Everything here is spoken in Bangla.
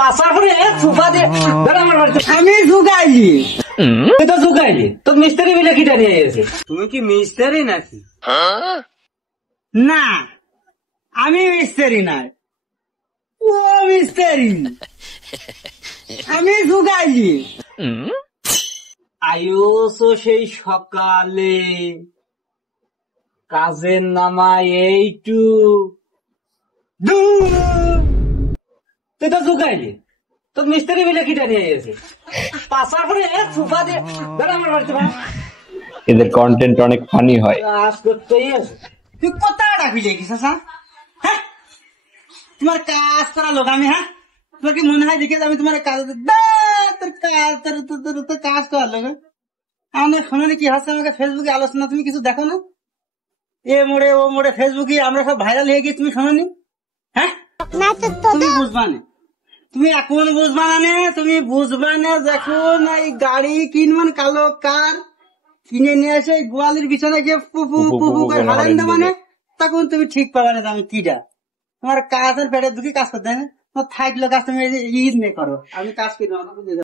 পাশার পরে সোফা দিয়ে আমার বাড়িতে আমি ঢুকাইলি, তুই তো ঢুকাইলি, তোর মিস্ত্রি মিলে কিটা নিয়ে গেছে। তুমি কি মিস্ত্রি নাকি? না, আমি মিস্ত্রি না, ও মিস্ত্রি, আমি ঢুকাইলি। আয়ুষও সেই সকালে কাজের নামায় এইটু তুই তো ঢুকাইলি, তোর মিস্ত্রি মিলে কিটা নিয়ে গেছে। পাশার পরে সোফা দিয়ে আমার বাড়িতে এদের কন্টেন্ট অনেক ফানি হয়। কাজ করতেই আছে। তুই কোথায় রাখবি গেছিস? হ্যাঁ, তোমার কাজ করা লোক আমি। হ্যাঁ, তোমার কি মনে হয় দেখে আমি তোমার কাজ তোর কাজ করার লোক? আমাদের শোনানি কি হচ্ছে আমাকে ফেসবুকে আলোচনা, তুমি কিছু দেখো না? এ মোড়ে ও মোড়ে ফেসবুকে আমরা সব ভাইরাল হয়ে গিয়ে তুমি শোনানি? হ্যাঁ, তুমি বুঝবা না, তুমি এখন বুঝবা না, তুমি বুঝবা না যখন এই গাড়ি কিনবেন কালো কার কিনে নিয়ে এসে গোয়ালির বিছানে গিয়ে পুপু পুপু করে হারান দেবা না, তখন তুমি ঠিক পাবে না আমি কিটা। তোমার কাজের পেটের দুঃখী কাজ করতে হয় না, তোমার থাকলো কাজ তুমি ইজ নে করো, আমি কাজ করি।